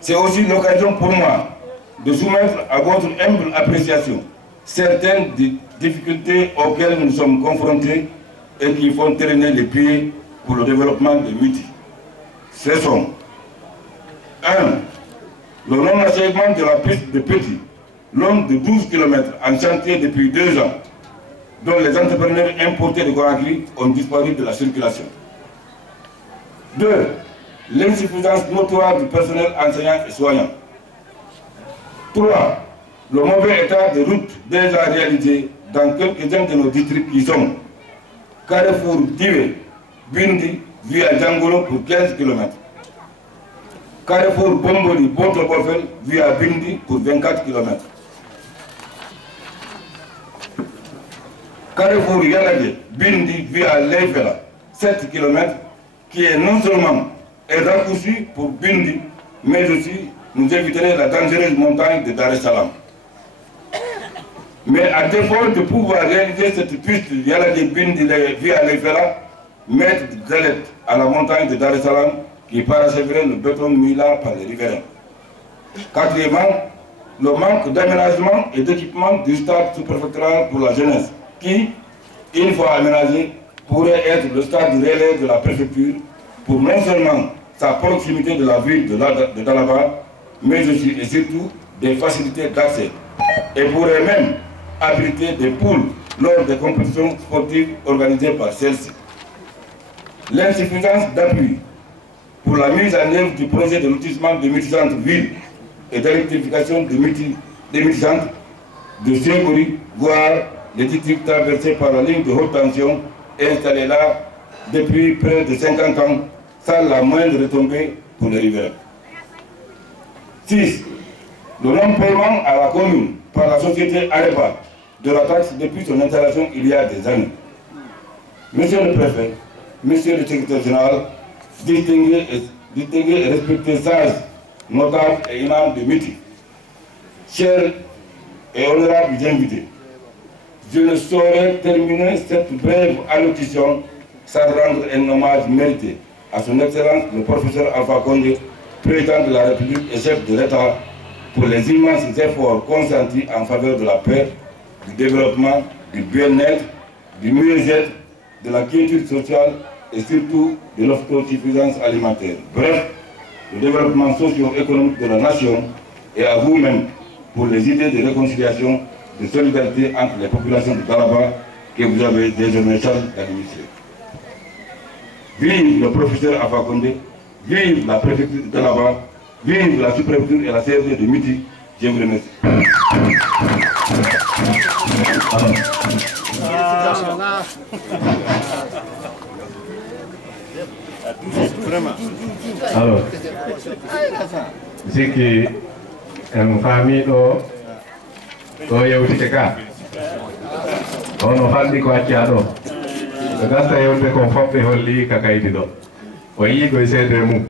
C'est aussi l'occasion pour moi de soumettre à votre humble appréciation certaines des difficultés auxquelles nous sommes confrontés et qui font traîner les pieds pour le développement de Miti. Ce sont 1. Le non-achèvement de la piste de Petit, longue de 12 km en chantier depuis 2 ans, dont les entrepreneurs importés de Conakry ont disparu de la circulation. 2. L'insuffisance notoire du personnel enseignant et soignant. 3. Le mauvais état de route déjà réalisé dans quelques-uns de nos districts qui sont Carrefour Divé, Bindi, via Djangolo pour 15 km. Carrefour Bomboli, Boto-Bofel, via Bindi pour 24 km. Carrefour Yalagé, Bindi, via Leifela, 7 km, qui est non seulement un raccourci pour Bindi, mais aussi nous éviterait la dangereuse montagne de Dar es Salaam. Mais à défaut de pouvoir réaliser cette piste Yalagé Bindi via Leifela, mettre des ailettes à la montagne de Dar es Salaam qui parachèverait le béton mis là par les riverains. Quatrièmement, le manque d'aménagement et d'équipement du stade sous-préfectoral pour la jeunesse, qui, une fois aménagé, pourrait être le stade relais de la préfecture pour non seulement sa proximité de la ville de Dalaba, mais aussi et surtout des facilités d'accès, et pourrait même abriter des poules lors des compétitions sportives organisées par celle-ci. L'insuffisance d'appui pour la mise en œuvre du projet de lotissement de Miti-Centre-Ville et d'électrification de Miti-Centre, de Ségouri, voire les districts traversés par la ligne de haute tension installée là depuis près de 50 ans, sans la moindre retombée pour les riverains. 6. Le non-paiement à la commune par la société Arepa de la taxe depuis son installation il y a des années. Monsieur le préfet, monsieur le secrétaire général, distingués et respectés sages, notables et imams de Miti, chers et honorables invités, je ne saurais terminer cette brève allocution sans rendre un hommage mérité à son Excellence le professeur Alpha Condé, président de la République et chef de l'État, pour les immenses efforts consentis en faveur de la paix, du développement, du bien-être, du mieux-être, de la quiétude sociale et surtout de l'autosuffisance alimentaire. Bref, le développement socio-économique de la nation, et à vous-même pour les idées de réconciliation, de solidarité entre les populations de Dalaba que vous avez désormais charge d'administrer. Vive le professeur Alpha Condé, vive la préfecture de Dalaba, vive la sous-préfecture et la CRD de Miti. Je vous remercie. Alors, c'est que une famille ɗo yewtike ka ono fanɗi ko acca ɗo ɓe gasta yewte kon foɓɓe holli ka kaydi ɗo o yii koye seede mum